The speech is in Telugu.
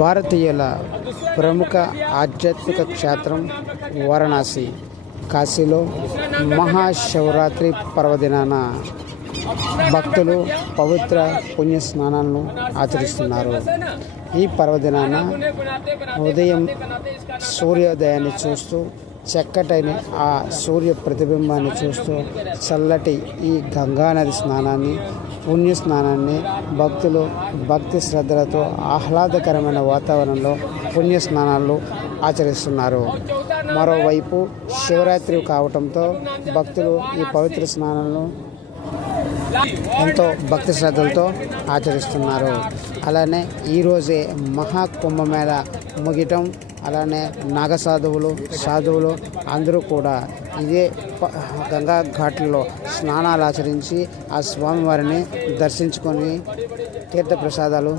భారతీయుల ప్రముఖ ఆధ్యాత్మిక క్షేత్రం వారణాసి. కాశీలో మహాశివరాత్రి పర్వదినాన భక్తులు పవిత్ర పుణ్య స్నానాలను ఆచరిస్తున్నారు. ఈ పర్వదినాన ఉదయం సూర్యోదయాన్ని చూస్తూ చక్కటైన ఆ సూర్య ప్రతిబింబాన్ని చూస్తూ చల్లటి ఈ గంగానది స్నానాన్ని పుణ్య స్నానాన్ని భక్తులు భక్తి శ్రద్ధలతో ఆహ్లాదకరమైన వాతావరణంలో పుణ్య స్నానాలు ఆచరిస్తున్నారు. మరోవైపు శివరాత్రి కావటంతో భక్తులు ఈ పవిత్ర స్నానాలను ఎంతో భక్తి శ్రద్ధలతో ఆచరిస్తున్నారు. అలానే ఈరోజే మహాకుంభమేళ ముగియటం అలానే నాగ సాధువులు సాధువులు అందరూ కూడా ఇదే గంగా ఘాట్లలో స్నానాలు ఆచరించి ఆ స్వామివారిని దర్శించుకొని తీర్థ ప్రసాదాలు